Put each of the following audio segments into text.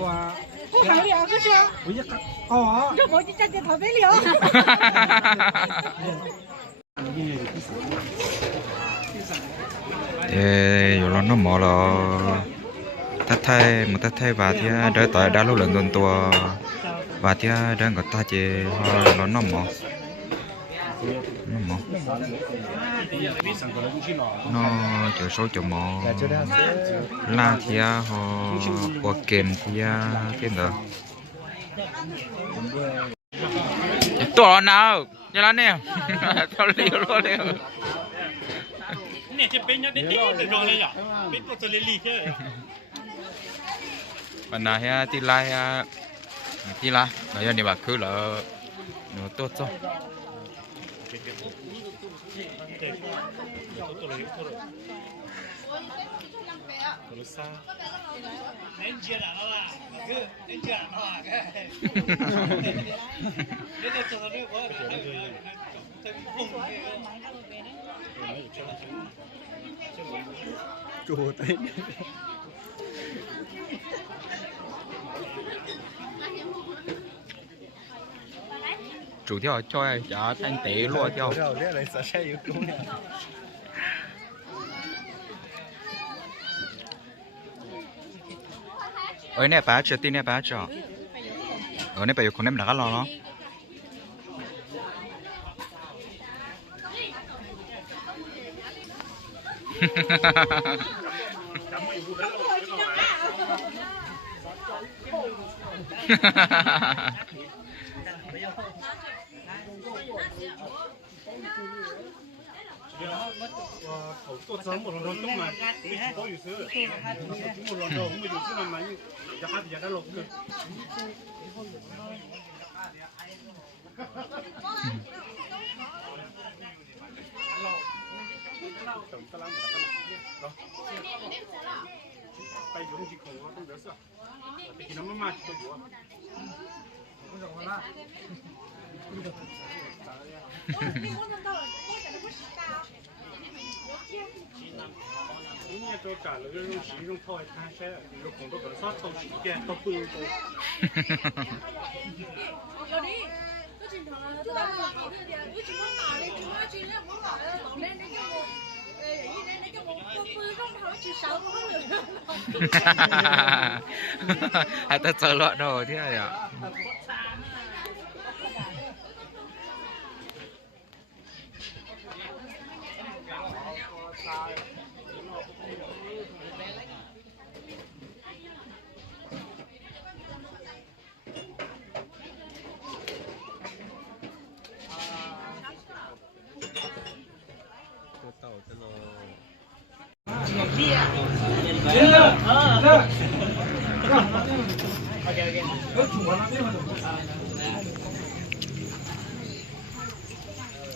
哇，不好聊个说，我一哦，这我就站在旁边聊。thì rồi nó mỏ là tắt thay một tắt thay và thì đỡ tại đã lâu lần tuần tua và thì đang có ta chỉ họ nó mỏ nó chờ số chờ mỏ la thì họ qua kèm thì thế đóตัวnào như là nè tao liều luôn nè nè chỉ bên nhá đến tí từ rồi này nhở bên tôi lấy lì chứ bạn nào ha tí la bây giờ đi bà cứ là nó tốt cho nên chưa là nó là cứ nên chưa là nó là cái nên là tôi nói quá chủ tịch chủ theo cho chả thanh tế luôn theo ơi nè bà chưa tin nè bà chưa ở nè bà yêu con em đã lo nó tôi sớm một lần đó lúc mà cóอยู่ซื้อmột lần đầu khôngอยู่ซื้อmà như giá hát thì giá đã lột đượcไปอยู่ที่ของต้องเดือดสักแต่กินน้ำมันมาตัวอยู่你就改了，就用洗用套一摊晒，有很多本上都洗点都不用多。有的，都正常了，都打不好的点，有情况打的，情况进来我打的，老年那叫我，一年那叫我都不用好去少不了。hay ta chờ lọ đồ thế này à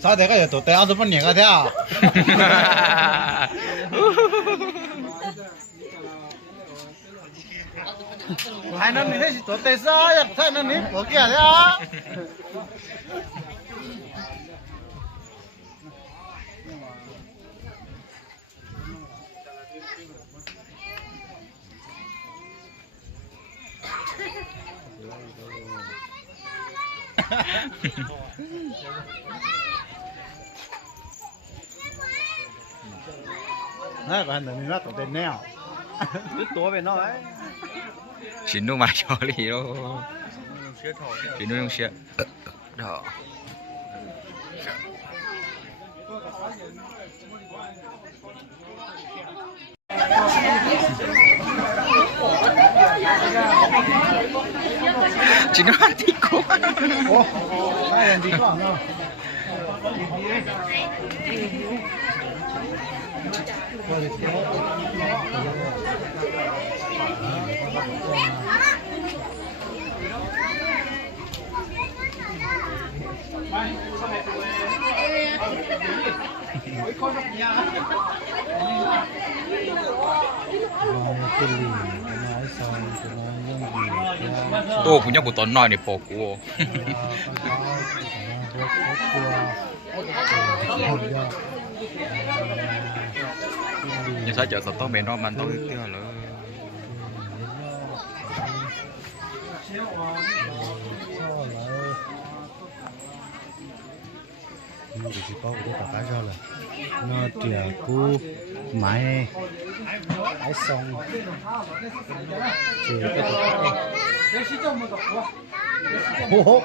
sao thế cái tổ tay áo vẫn nhẹ cái thế à hai năm nữa thì tổ tay sao ya hai năm nữa tổ kia thế à này bạn đừng nói tổ tên nào cứ tổ về nó ấy chỉ nuôi mà cho lì đâu chỉ nuôi用血đó chỉ nó đi cô hai lần đi qua đâu 또 그냥 뭐 던나니 벗고 như sao chợ sập tao mẹ nó mình tao tiếc là nó chỉ có cái tàu cá ra là nó chìa cú máy máy xong chỉ cái tàu hố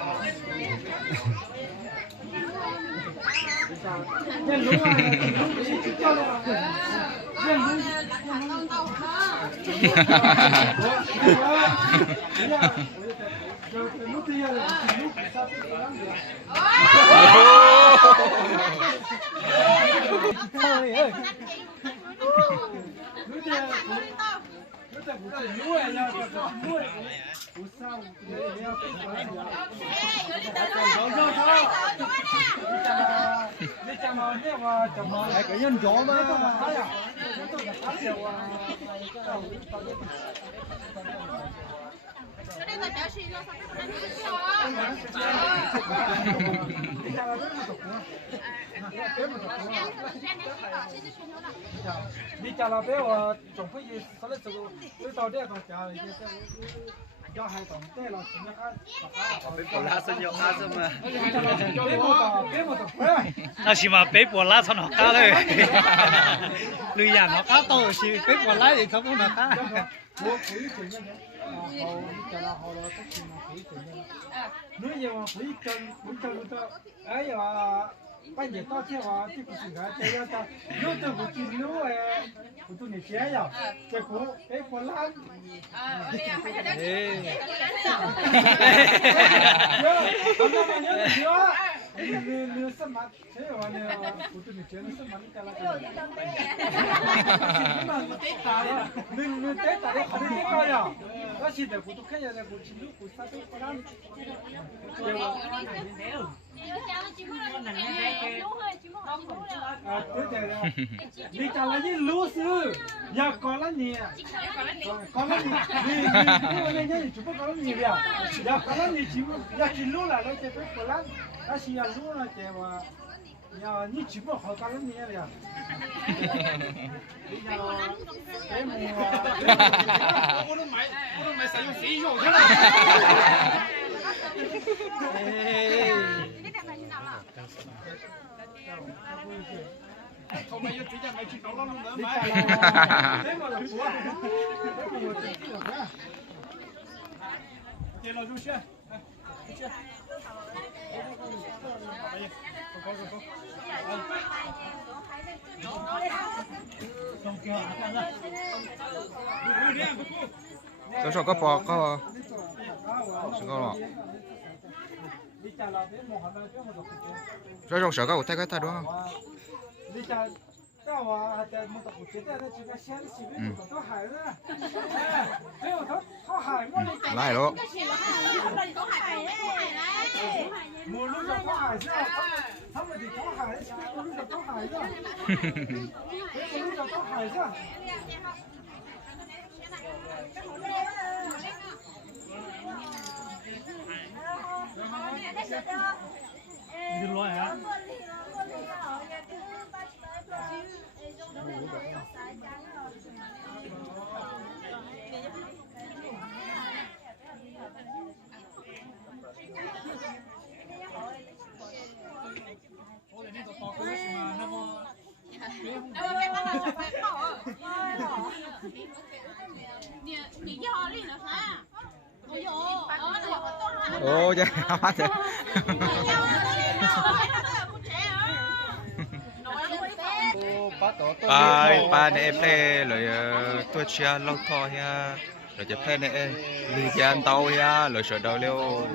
cái nhân gió mà đi chả là bé và chồng phải gì sau đó chồng tới tàu đấy còn chả do hai tổng thế là chúng ta bên cổ lá sinh nhộng á mà bé một tổng bé那起码北波拉从哪搞嘞？旅游哪搞到是北波拉的，怎么哪搞？我可以整的，好，你讲了好了，这起码可以整的。你要可以整到，哎呀，半夜到天话，这个是个这样的，有的不进路哎，不都你这样，结果北波拉。你什么？这话呢？不都你这什么？你讲了个。你在打的好的地方呀，那现在不都看见了，不进路不啥都不让。啊，对的，你讲了你路是要搞了你，搞了你就不搞了你了，要搞了你就要进路了，那这边不让，那是要路了这话，要你就不好搞了你了。我都买啥用肥肉去了。后面有直接买去搞了弄的买。电脑入选，入选。tôi sợ có bò có sợ có rồi sợ có một tay cái đúng không? Lại luôn. Mua lúc nào có hải ra, không phải thì có hải, mua lúc nào có hải ra. Mua lúc nào có hải ra. đi luôn hả? Ồ, dạ, mắt rồi. Ba này play rồi tôi chia lâu thôi ha, rồiจะ play này lì gian tàu ha, rồi sửa đầu leo.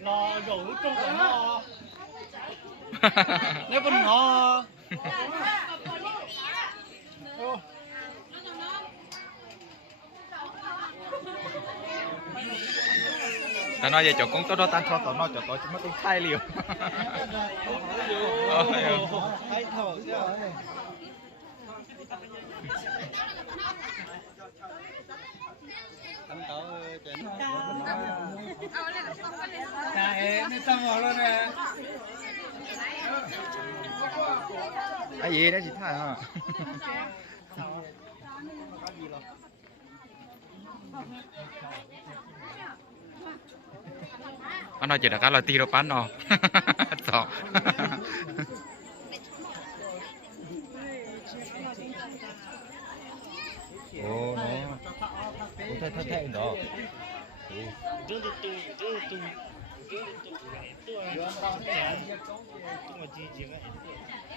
Lò rủ trong cái lò. Nếu bên ngò. Ta nói về chỗ cũng tốt đó tan cho tao nói chỗ tôi chỉ mất tôi khai liều. Nên tao ngồi luôn nè. Cái gì đó chị thay hả? Anh nói chị đã cá là ti đâu bán nó. Sợ. Ồ nó. Ồ thay đó.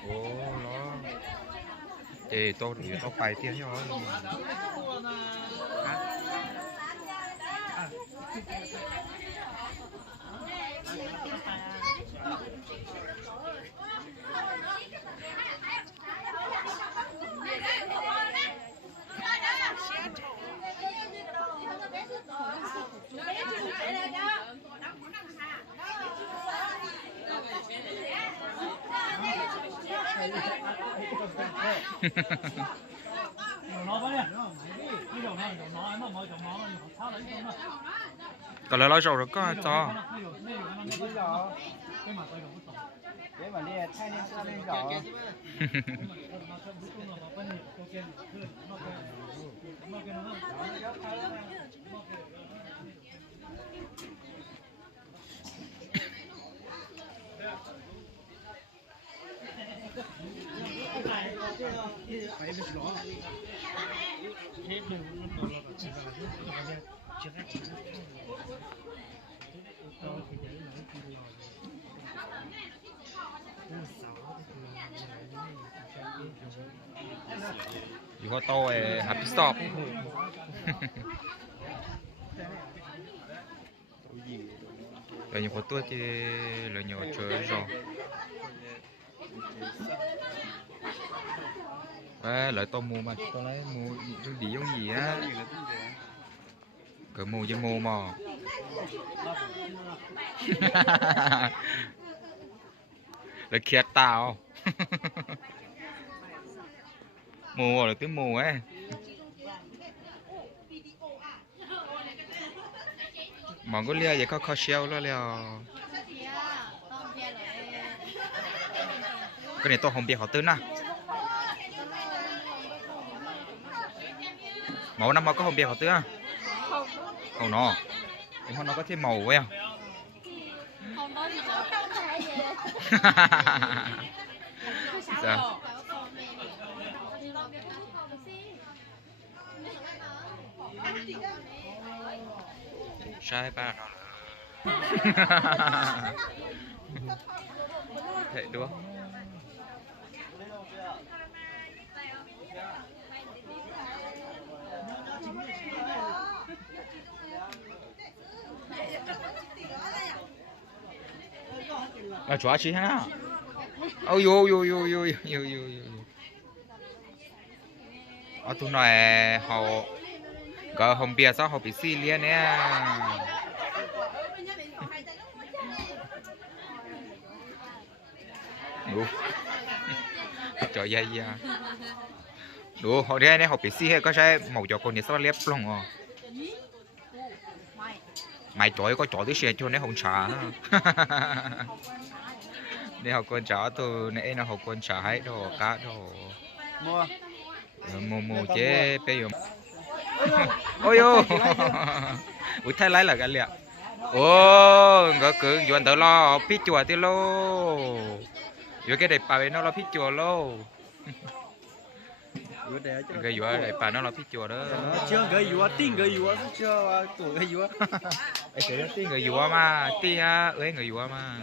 Ồ nó. Chị tôi phải tiền cho nó. Còn là nói rồi có cho. Để mà đi thay nên cho lên rõ. Dù có tôi happy stop. Là nhiều tôi thì là nhiều chơi rồi. Lại tôi mua mà tôi lấy mua cái gì giống gì á. Cứ mua chứ mua mà. Là khiết tao. Mua là tiếng mua ấy. Món có lia vậy có kho xeo đó liao. Cái này tôi không biết họ tên à. Màu năm mà có không biết họ tên à. Không nó. Em nó có thêm màu vậy à. Không nói gì đâu, không thể gì. Dạ. Sai ba nó thế đúng không? Mà chó chị hả? Ôi yo yo yo yo yo yo yo. Ở tụi này họ có không biết sao họ bị xì liên nè. Đủ. Trời ơi à. Đủ họ đây này họ bị xì hay có sai màu cho con này sao lép lòng à. Mày trời có chó tí xe cho nó không trả. Đây học con chó từ nãy nó học con chó hết đồ cá đồ. Mua chế bây giờ. Ôi ô. Ui thay lái là cái liệt. Ô ngỡ cứ dọn tới lo pít chùa tí lô. Vừa cái đẹp bà nó lo pít chùa lô. Cái dùa đẹp bà nó lo pít chùa đó. Chưa cái dùa tin cái dùa chưa tuổi cái dùa. Ấy cái tin người dùa mà ti ơi người dùa mà.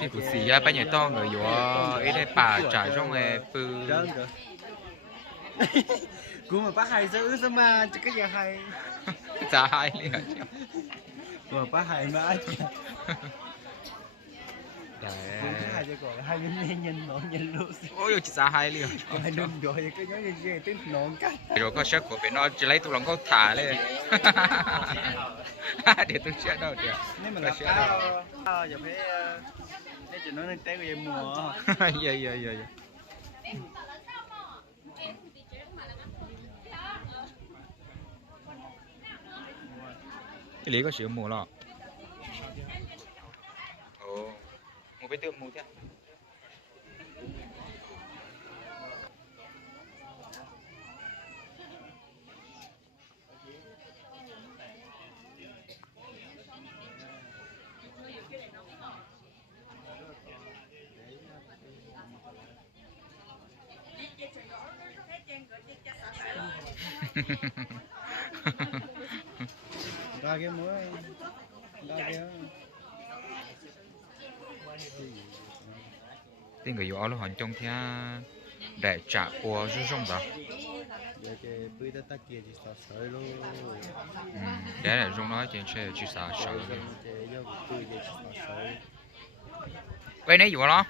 Cái của xì á bây giờ to người dùa ấy đây bà trả trong này bự. Cú mà bác hay giữ sao mà cái gì hay. Chả hay liền. Mà bác hay mà. Đấy. Hai cho gọi hai nhìn luôn. Ôi chỉ ra hai liền. Hai nhìn rồi cái nói gì tiếng nón cái. Rồi có sách của bên nó chỉ lấy tụi lòng có thả lên. Để tôi sẽ đâu được. Nếu mà là giờ phải để cho nó lên té cái mùa. Dạ. cái lý có sử mù lọ ồ một cái tượng mù thế ba cái muối ba cái tên người yêu luôn hòn trong thia để trả của rung rung đó giờ cái bữa đó ta kia thì sao sợi luôn để là rung nói chuyện chơi chỉ sao sợ quay nấy vụ đó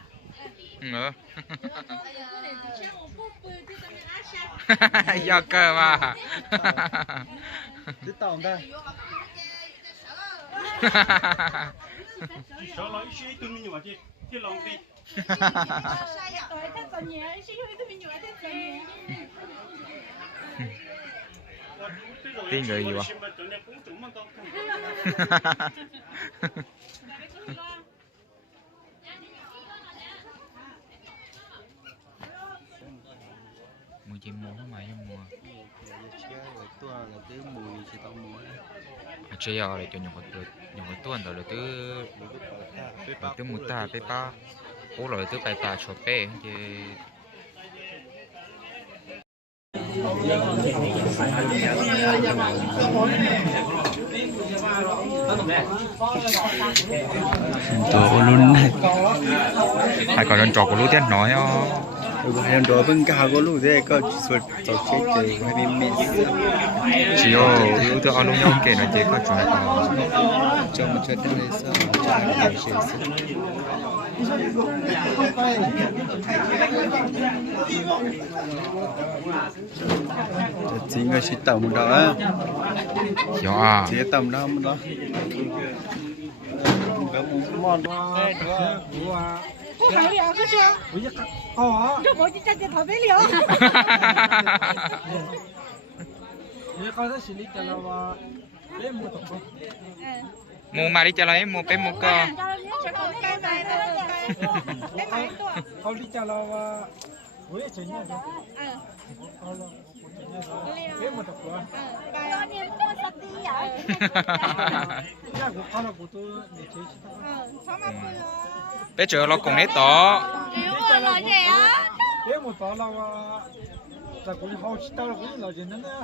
do cơ mà cứ tòng ta sợ nói suy tư mình mà chứ lòng đi tên người gì vậy mùi chim mùa không phải mùa chơi giờ để cho nhiều một tuần rồi từ một ta bé ba cố rồi từ bài ta cho bé thì đồ luôn này hay còn con trò của lũ tiên nói em đồ bên cả có lũ thế có suốt tổ chức chơi hay bị mệt chỉ có lũ tôi ăn luôn nhau kể nói chế có chuyện cho một chuyện này sao trả nhiều chuyện chính là chỉ tổng đó rõ chỉ tổng đó đó不还了，可是哦，这我就站在旁边了。你刚才心里讲了哇，别木头。 mua mà đi cho lấy mua bé mua cơเขาลิจาลาวาเว้ยเจ๋งเนี่ยเอาละเฮ้ยหมดตัวอยากกูเข้าแล้วกูตัวเนี่ยเฉย bé chờ nó cùng nét tỏ เฮ้ยหมดตัวแล้วว่าแต่กูเขาชิตาแล้วกูเราจะนั่นนะ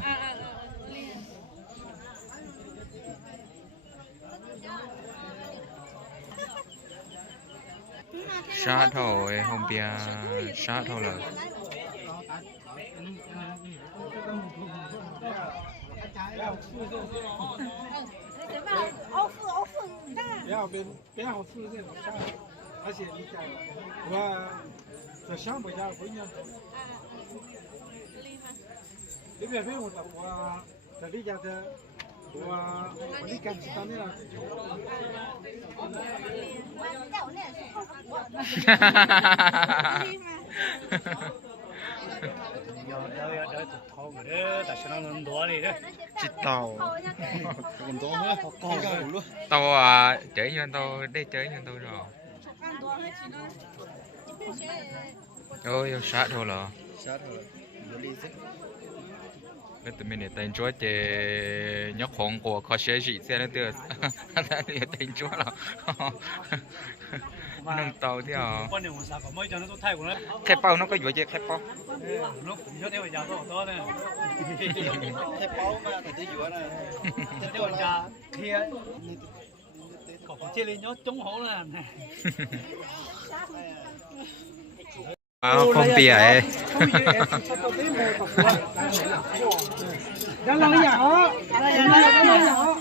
sát thôi không bia sát thôi là要边边好吃这种菜，而且你讲我这乡不家不一样，你别别我的我这里家的我你敢知道你了？chỉ tàu còn to nữa con cả luôn tao à chơi như tao đây chơi như tao rồi ôi sát thôi là sát rồi cái tụi mình để tên chúa chơi nhóc khổng của khó xe gì xe nó được để tên chúa là nâng tàu đi à khai bao nó có vụ gì khai bao nó cũng cho theo nhà tôi đó nè thế bao mà thì tôi này theo nhà kia còn chơi lên nhớ chống hổ là không bia ấy Trả lời nhà đó, trả lời nhà đó.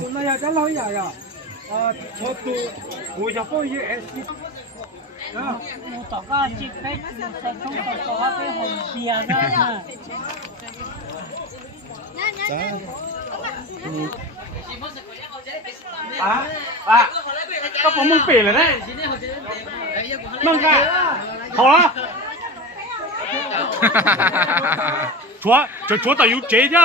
Tụi nó trả lời nhà rồi. Cho tụi của nhà tôi như SC. Đó. Một tỏ ra chỉ cái sẽ không có cái hồng bìa ra. các phòng mông bể rồi đấy nâng cả khó chúa chúa chúa tao yếu chế chứ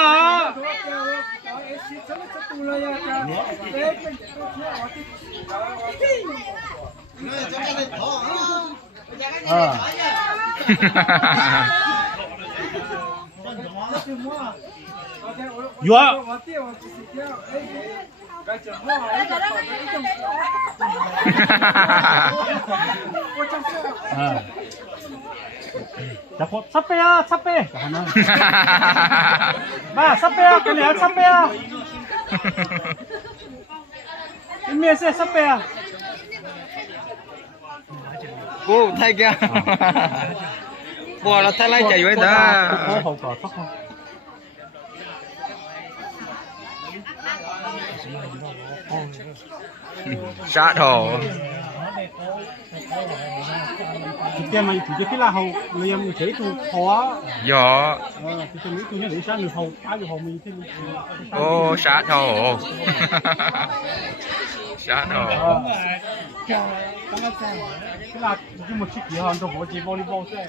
자, 삽배야, 삽배. 마, 삽배야, 그냥 삽배야. 인미에서 삽배야. Cô thay kia. Bò là thay lại chạy với ta. hậu quả tốt không? Sát hổ. Thực ra mà chỉ cái là hậu người em chế tu khó. Dạ. Thì tôi nghĩ tôi nhớ để sao người hậu phá người hậu mình thế. Ô sát hổ. Sát hổ. Cái là cái một chiếc gì hơn tôi bỏ chỉ volleyball thế.